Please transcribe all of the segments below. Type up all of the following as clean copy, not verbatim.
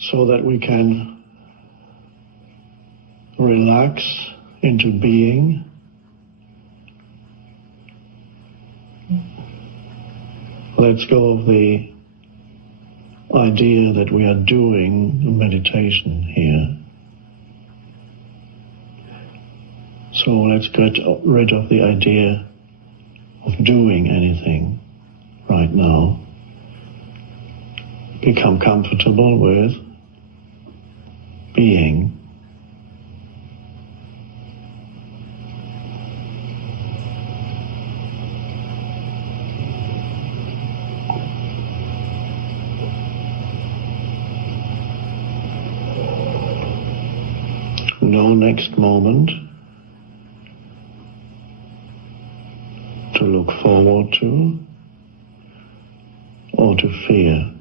so that we can relax into being. Let's go of the idea that we are doing meditation here. So let's get rid of the idea of doing anything right now. Become comfortable with being. No next moment to look forward to or to fear.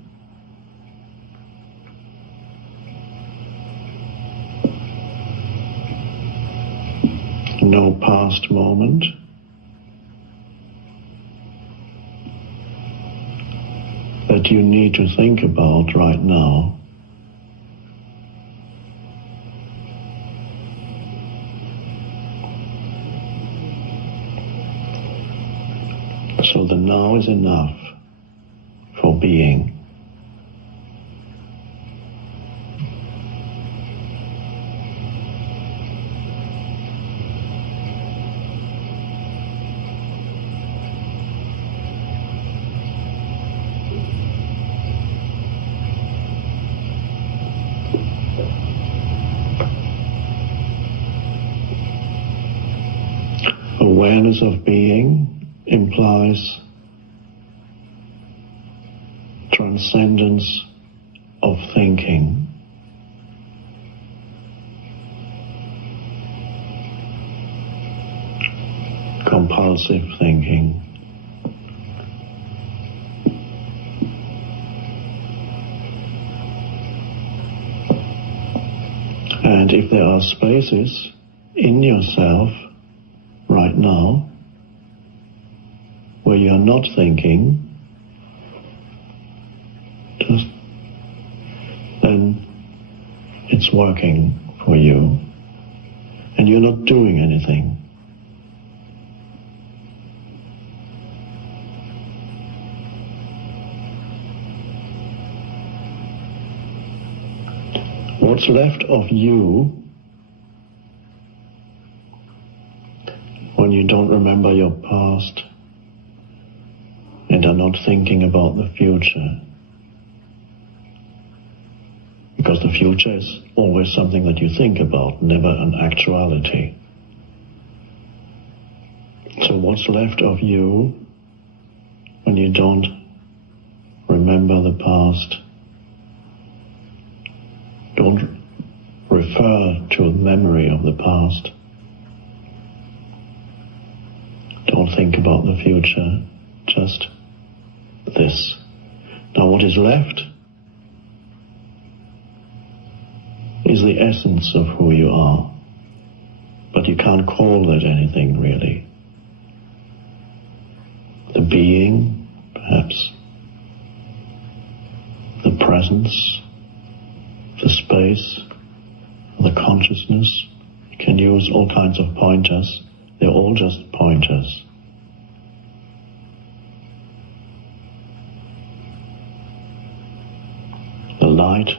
No past moment that you need to think about right now. So the now is enough for being. Awareness of being implies transcendence of thinking. Compulsive thinking. And if there are spaces in yourself right now where you are not thinking, then it's working for you and you're not doing anything. What's left of you when you don't remember your past and are not thinking about the future? Because the future is always something that you think about, never an actuality. So what's left of you when you don't remember the past? Don't refer to a memory of the past. Don't think about the future, just this. Now what is left is the essence of who you are, but you can't call that anything really. The being, perhaps, the presence, the space, the consciousness. You can use all kinds of pointers. They're all just pointers. The light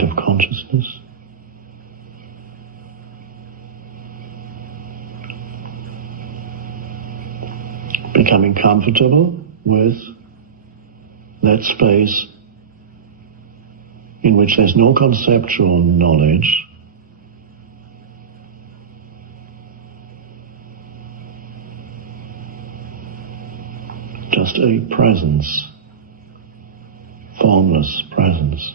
of consciousness. Becoming comfortable with that space in which there's no conceptual knowledge, just a presence, formless presence.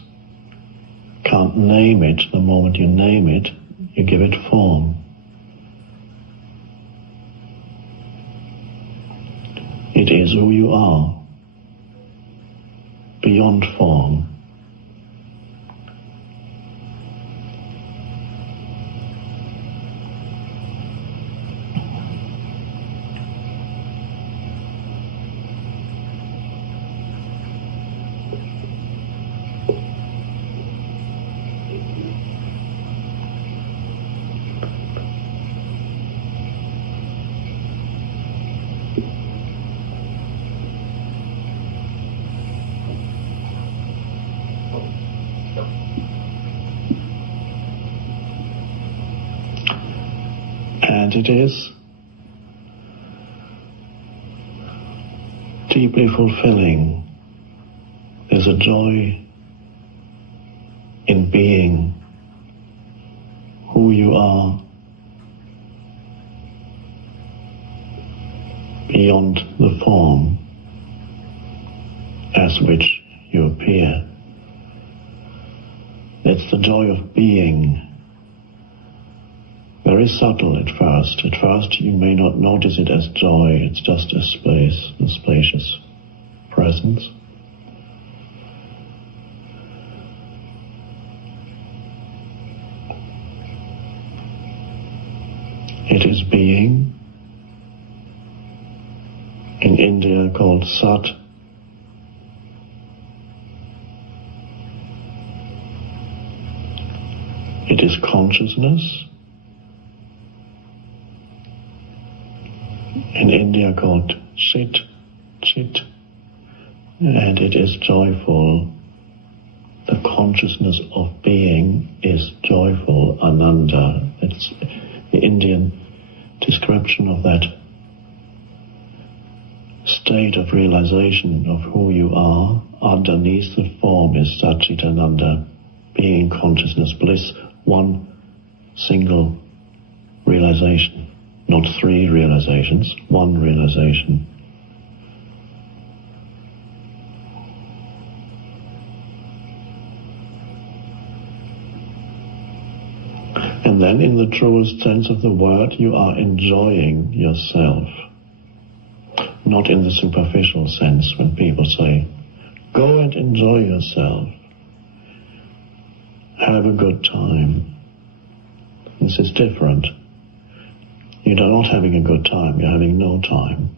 Can't name it. The moment you name it, you give it form. It is who you are, beyond form. And it is deeply fulfilling. There's a joy in being who you are beyond the form as which you appear. It's the joy of being. Very subtle at first. At first you may not notice it as joy, it's just a space, a spacious presence. It is being, in India called Sat. It is consciousness, in India called Chit, and it is joyful. The consciousness of being is joyful, Ananda. It's the Indian description of that state of realization of who you are. Underneath the form is Satchitananda, being, consciousness, bliss, one single realization, not three realizations, one realization. And then in the truest sense of the word, you are enjoying yourself. Not in the superficial sense when people say, go and enjoy yourself. Have a good time. This is different. You're not having a good time, you're having no time.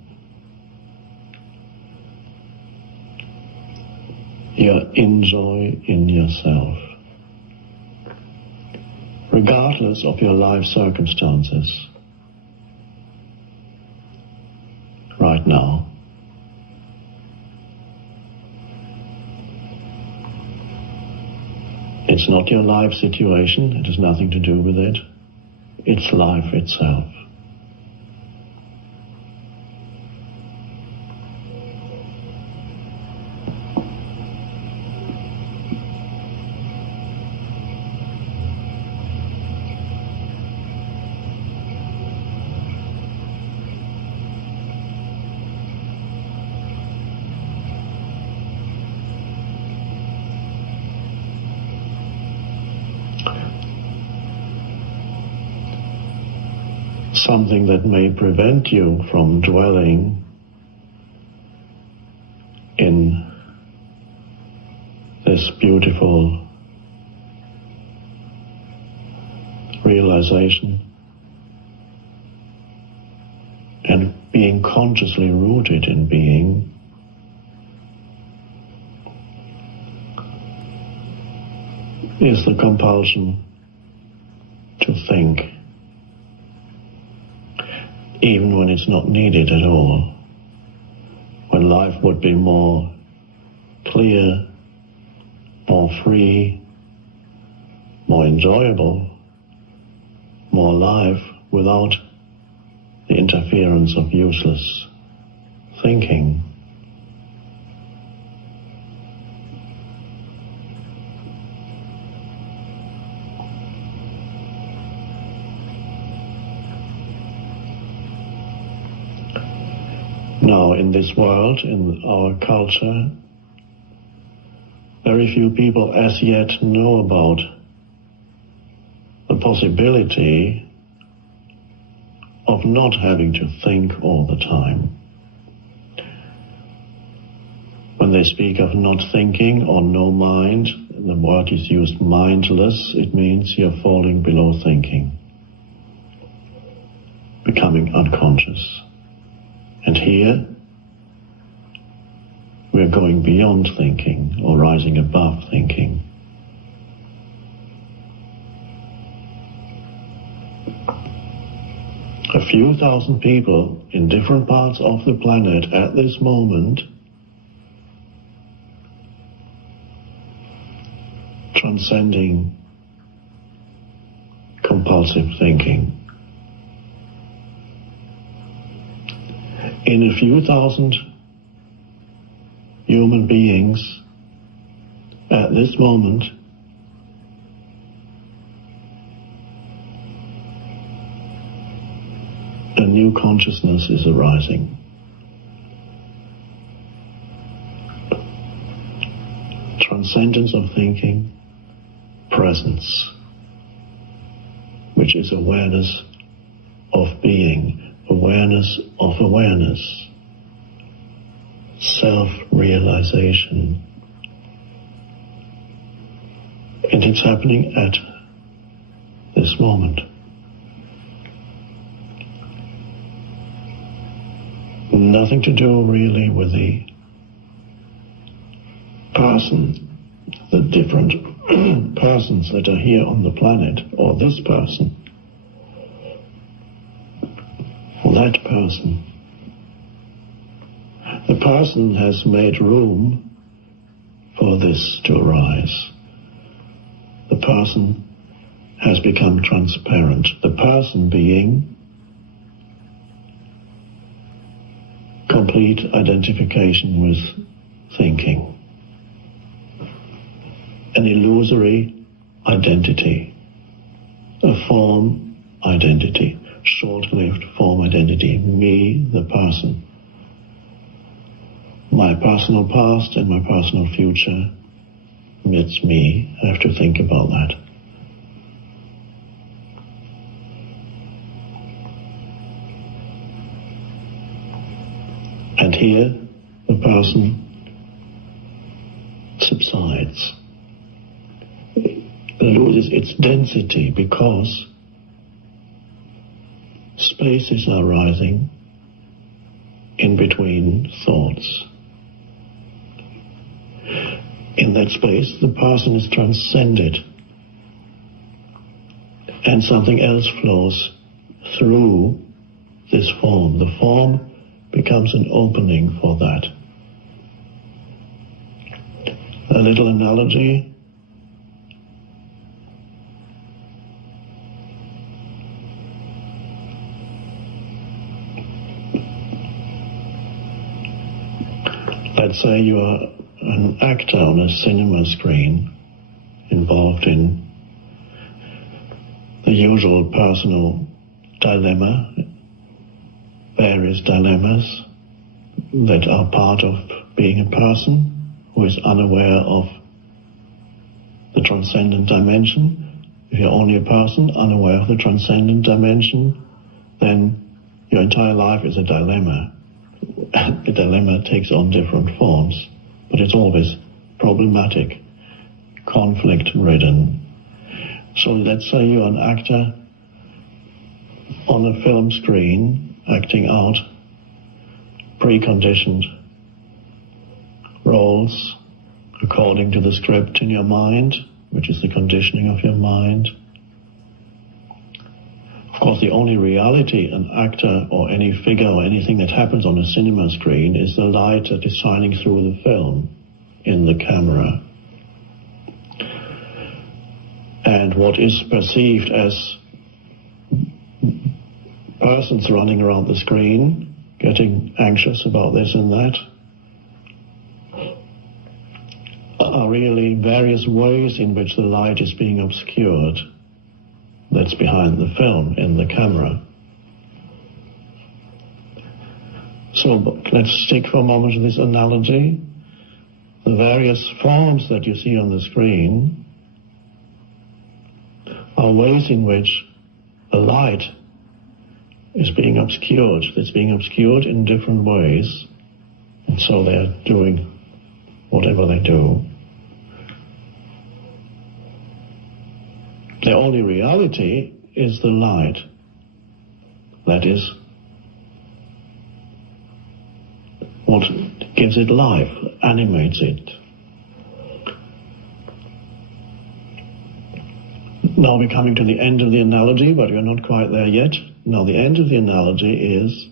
You're enjoying yourself. Regardless of your life circumstances. Right now. It's not your life situation, it has nothing to do with it. It's life itself. Something that may prevent you from dwelling in this beautiful realization and being consciously rooted in being, is the compulsion to think, even when it's not needed at all, when life would be more clear, more free, more enjoyable, more alive, without the interference of useless thinking. Now, in this world, in our culture, very few people as yet know about the possibility of not having to think all the time. When they speak of not thinking or no mind, the word is used mindless. It means you're falling below thinking, becoming unconscious. And here, we're going beyond thinking or rising above thinking. A few thousand people in different parts of the planet at this moment transcending compulsive thinking. in a few thousand human beings at this moment, a new consciousness is arising. Transcendence of thinking, presence, which is awareness of being, awareness of awareness, self-realization. And it's happening at this moment. Nothing to do really with the person, the different persons that are here on the planet, or this person, or that person. The person has made room for this to arise. The person has become transparent. The person being complete identification with thinking. An illusory identity, a form identity, short-lived form identity, me, the person. My personal past and my personal future, it's me. I have to think about that. And here, the person subsides. Loses its density because spaces are rising in between thoughts. In that space, the person is transcended, and something else flows through this form. The form becomes an opening for that. A little analogy. Let's say you are an actor on a cinema screen, involved in the usual personal dilemma, various dilemmas that are part of being a person who is unaware of the transcendent dimension. If you're only a person unaware of the transcendent dimension, then your entire life is a dilemma. The dilemma takes on different forms, but it's always problematic, conflict-ridden. So let's say you're an actor on a film screen, acting out preconditioned roles according to the script in your mind, which is the conditioning of your mind. Of course, the only reality an actor or any figure or anything that happens on a cinema screen is the light that is shining through the film in the camera. And what is perceived as persons running around the screen, getting anxious about this and that, are really various ways in which the light is being obscured. That's behind the film in the camera. So let's stick for a moment to this analogy. The various forms that you see on the screen are ways in which the light is being obscured. It's being obscured in different ways. And so they're doing whatever they do. The only reality is the light. That is what gives it life, animates it. Now we're coming to the end of the analogy, but we're not quite there yet. Now the end of the analogy is,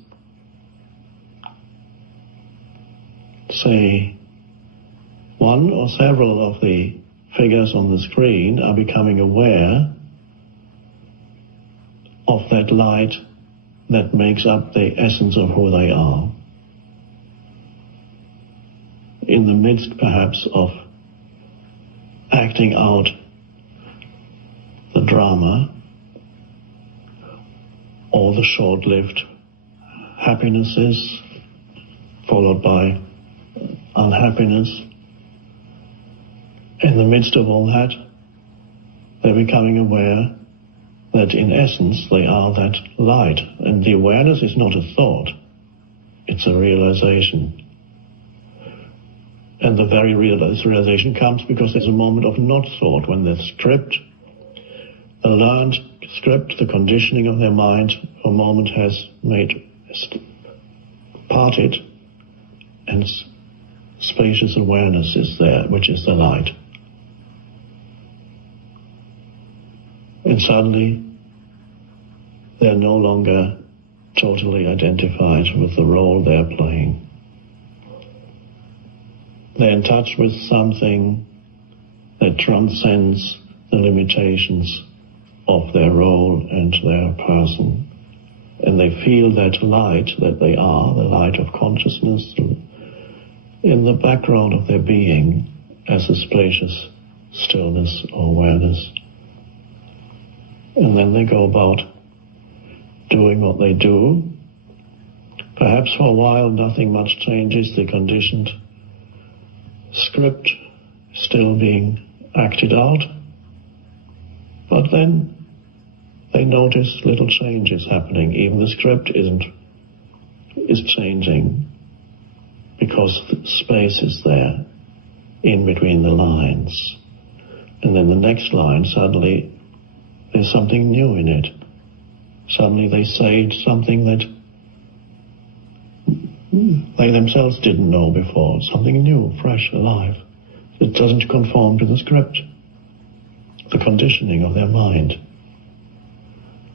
say, one or several of the figures on the screen are becoming aware of that light that makes up the essence of who they are. in the midst perhaps of acting out the drama or the short-lived happinesses followed by unhappiness. In the midst of all that, they're becoming aware that in essence they are that light. And the awareness is not a thought, it's a realization. And the very realization comes because there's a moment of not thought, when the script, the learned script, the conditioning of their mind, for a moment has parted, and spacious awareness is there, which is the light. And suddenly, they're no longer totally identified with the role they're playing. They're in touch with something that transcends the limitations of their role and their person. And they feel that light that they are, the light of consciousness, in the background of their being as a spacious stillness or awareness. And then they go about doing what they do. Perhaps for a while nothing much changes, the conditioned script still being acted out. But then they notice little changes happening. Even the script is changing because the space is there in between the lines. And then the next line, suddenly there's something new in it. Suddenly they say something that they themselves didn't know before. Something new, fresh, alive. It doesn't conform to the script, the conditioning of their mind.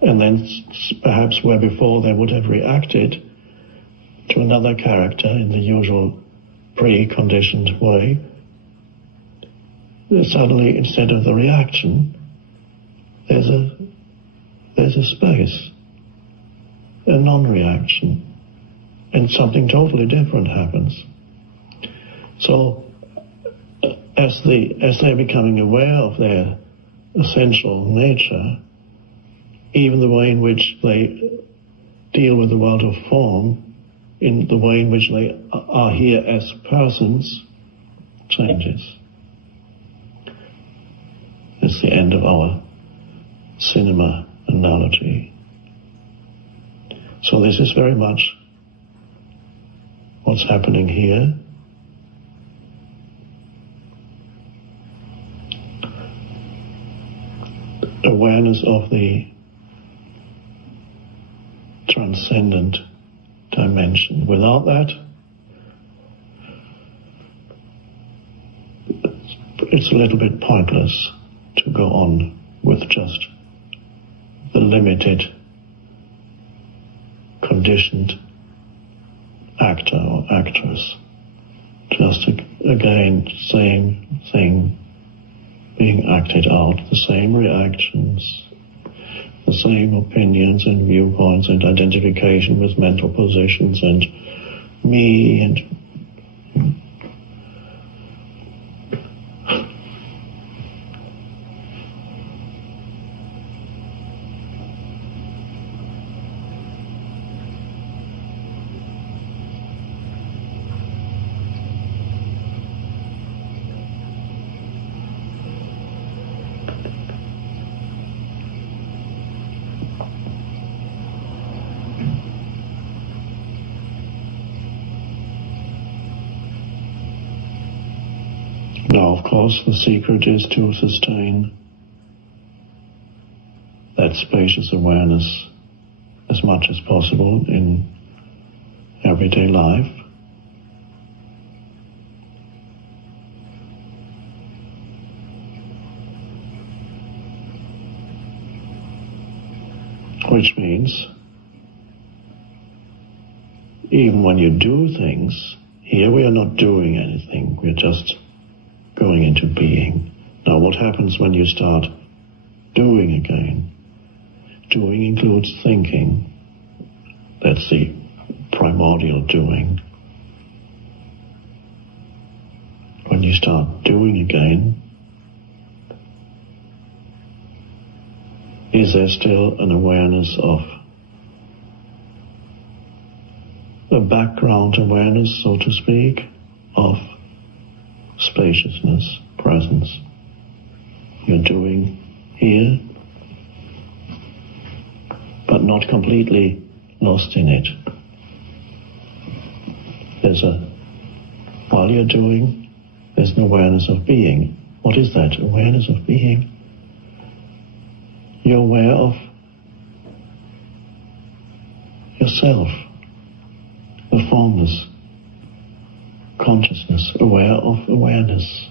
And then perhaps where before they would have reacted to another character in the usual preconditioned way, suddenly instead of the reaction, there's a space, a non-reaction, and something totally different happens. So as they're becoming aware of their essential nature, even the way in which they deal with the world of form, in the way in which they are here as persons, changes. It's the end of our cinema analogy. So this is very much what's happening here. Awareness of the transcendent dimension. Without that, it's a little bit pointless to go on with just the limited, conditioned actor or actress. Just again, same thing being acted out, the same reactions, the same opinions and viewpoints and identification with mental positions and me and now, of course, the secret is to sustain that spacious awareness as much as possible in everyday life. Which means, even when you do things, here we are not doing anything, we're just going into being. Now, what happens when you start doing again? Doing includes thinking. That's the primordial doing. when you start doing again, is there still an awareness of a background awareness, so to speak, of spaciousness, presence? You're doing here, but not completely lost in it. While you're doing, there's an awareness of being. What is that? Awareness of being. You're aware of yourself, the formless consciousness, aware of awareness.